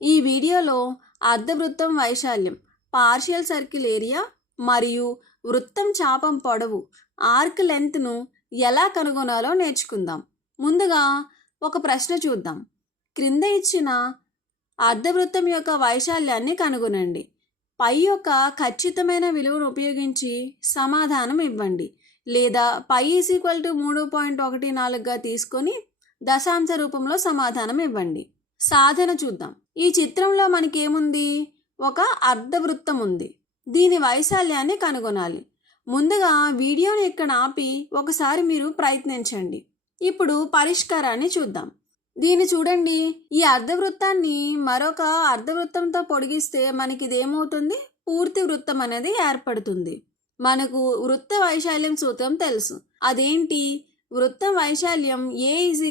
ఈ వీడియోలో అర్ధవృత్తం వైశాల్యం, పార్షియల్ సర్కిల్ ఏరియా మరియు వృత్తం చాపం పొడవు ఆర్క్ లెంత్ను ఎలా కనుగొనాలో నేర్చుకుందాం. ముందుగా ఒక ప్రశ్న చూద్దాం. క్రింద ఇచ్చిన అర్ధవృత్తం యొక్క వైశాల్యాన్ని కనుగొనండి. పై యొక్క ఖచ్చితమైన విలువను ఉపయోగించి సమాధానం ఇవ్వండి, లేదా పై = 3.14గా తీసుకొని దశాంశ రూపంలో సమాధానం ఇవ్వండి. సాధన చూద్దాం. ఈ చిత్రంలో మనకేముంది? ఒక అర్ధవృత్తం ఉంది. దీని వైశాల్యాన్ని కనుగొనాలి. ముందుగా వీడియోని ఇక్కడ ఆపి ఒకసారి మీరు ప్రయత్నించండి. ఇప్పుడు పరిష్కారాన్ని చూద్దాం. దీన్ని చూడండి. ఈ అర్ధవృత్తాన్ని మరొక అర్ధవృత్తంతో పొడిగిస్తే మనకి ఇదేమవుతుంది? పూర్తి వృత్తం అనేది ఏర్పడుతుంది. మనకు వృత్త వైశాల్యం సూత్రం తెలుసు. అదేంటి? వృత్తం వైశాల్యం A =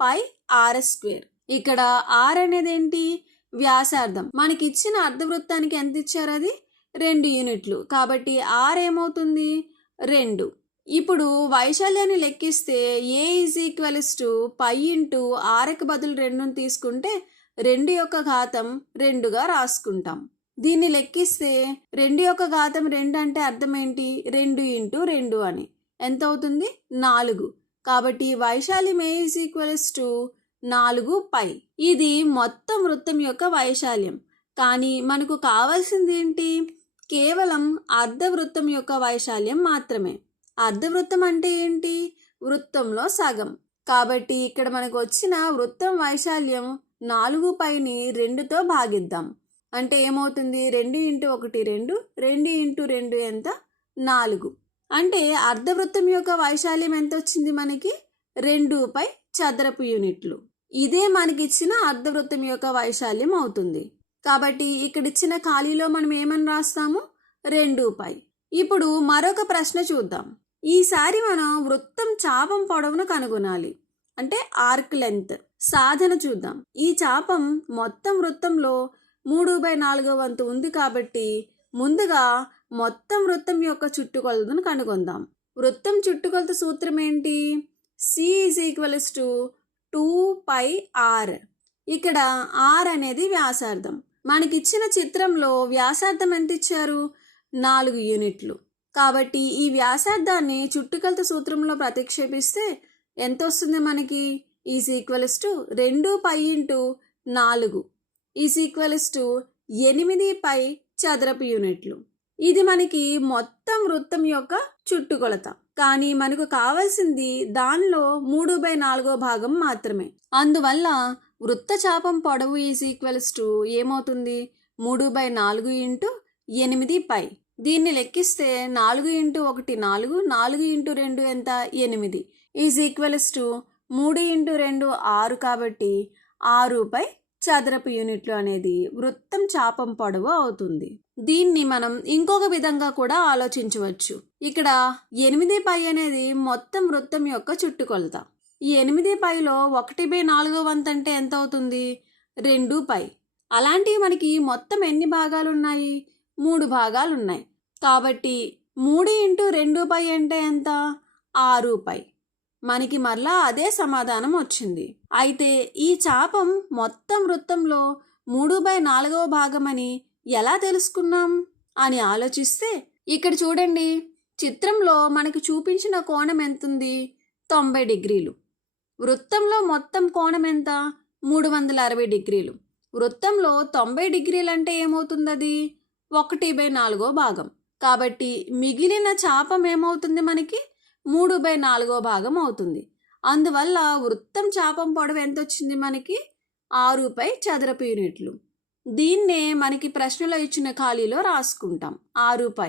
πr². ఇక్కడ r అనేది ఏంటి? వ్యాసార్థం. మనకిచ్చిన అర్ధవృత్తానికి ఎంత ఇచ్చారు? అది 2 యూనిట్లు. కాబట్టి r ఏమవుతుంది? 2. ఇప్పుడు వైశాల్యాన్ని లెక్కిస్తే A = π × rకి బదులు 2ని తీసుకుంటే 2 యొక్క ఘాతం 2గా రాసుకుంటాం. దీన్ని లెక్కిస్తే 2 యొక్క ఘాతం 2 అంటే అర్థం ఏంటి? 2 × 2 అని. ఎంత అవుతుంది? 4. కాబట్టి వైశాల్యం A = 4π. ఇది మొత్తం వృత్తం యొక్క వైశాల్యం. కానీ మనకు కావాల్సింది ఏంటి? కేవలం అర్ధవృత్తం యొక్క వైశాల్యం మాత్రమే. అర్ధవృత్తం అంటే ఏంటి? వృత్తంలో సగం. కాబట్టి ఇక్కడ మనకు వచ్చిన వృత్తం వైశాల్యం 4πని 2తో భాగిద్దాం. అంటే ఏమవుతుంది? 2 × 1 2, 2 × 2 ఎంత? 4. అంటే అర్ధవృత్తం యొక్క వైశాల్యం ఎంత వచ్చింది మనకి? 2π చదరపు యూనిట్లు. ఇదే మనకిచ్చిన అర్ధవృత్తం యొక్క వైశాల్యం అవుతుంది. కాబట్టి ఇక్కడ ఇచ్చిన ఖాళీలో మనం ఏమని రాస్తాము? 2π. ఇప్పుడు మరొక ప్రశ్న చూద్దాం. ఈసారి మనం వృత్తం చాపం పొడవును కనుగొనాలి, అంటే ఆర్క్ లెంత్. సాధన చూద్దాం. ఈ చాపం మొత్తం వృత్తంలో 3/4 వంతు ఉంది. కాబట్టి ముందుగా మొత్తం వృత్తం యొక్క చుట్టుకొలతను కనుగొందాం. వృత్తం చుట్టుకొలత సూత్రం ఏంటి? C = 2πr. ఇక్కడ r అనేది వ్యాసార్థం. మనకిచ్చిన చిత్రంలో వ్యాసార్థం ఎంత ఇచ్చారు? 4 యూనిట్లు. కాబట్టి ఈ వ్యాసార్థాన్ని చుట్టుకొలత సూత్రంలో ప్రతిక్షేపిస్తే ఎంత వస్తుంది మనకి? = 2π × 4 8π చదరపు యూనిట్లు. ఇది మనకి మొత్తం వృత్తం యొక్క చుట్టుకొలత. కానీ మనకు కావాల్సింది దానిలో 3/4 భాగం మాత్రమే. అందువల్ల వృత్త చాపం పొడవు ఏమవుతుంది? 3/4 × 8π. దీన్ని లెక్కిస్తే 4 × 1 4, 4 × 2 ఎంత? 8 3 × 2 6. కాబట్టి 6π చదరపు యూనిట్లు అనేది వృత్తం చాపం పొడవు అవుతుంది. దీన్ని మనం ఇంకొక విధంగా కూడా ఆలోచించవచ్చు. ఇక్కడ 8π అనేది మొత్తం వృత్తం యొక్క చుట్టుకొలత. ఈ 8πలో 1/4 వంతు అంటే ఎంత అవుతుంది? 2π. అలాంటివి మనకి మొత్తం ఎన్ని భాగాలు ఉన్నాయి? 3 భాగాలు ఉన్నాయి. కాబట్టి 3 × 2π అంటే ఎంత? 6π. మనకి మరలా అదే సమాధానం వచ్చింది. అయితే ఈ చాపం మొత్తం వృత్తంలో 3/4 భాగమని ఎలా తెలుసుకున్నాం అని ఆలోచిస్తే, ఇక్కడ చూడండి. చిత్రంలో మనకు చూపించిన కోణం ఎంతుంది? 90 డిగ్రీలు. వృత్తంలో మొత్తం కోణం ఎంత? 360 డిగ్రీలు. వృత్తంలో 90 డిగ్రీలు అంటే ఏమవుతుంది? అది 1/4 భాగం. కాబట్టి మిగిలిన చాపం ఏమవుతుంది మనకి? 3/4 భాగం అవుతుంది. అందువల్ల వృత్తం చాపం పొడవు ఎంత వచ్చింది మనకి? 6π చదరపు యూనిట్లు. దీన్నే మనకి ప్రశ్నలో ఇచ్చిన ఖాళీలో రాసుకుంటాం, 6π.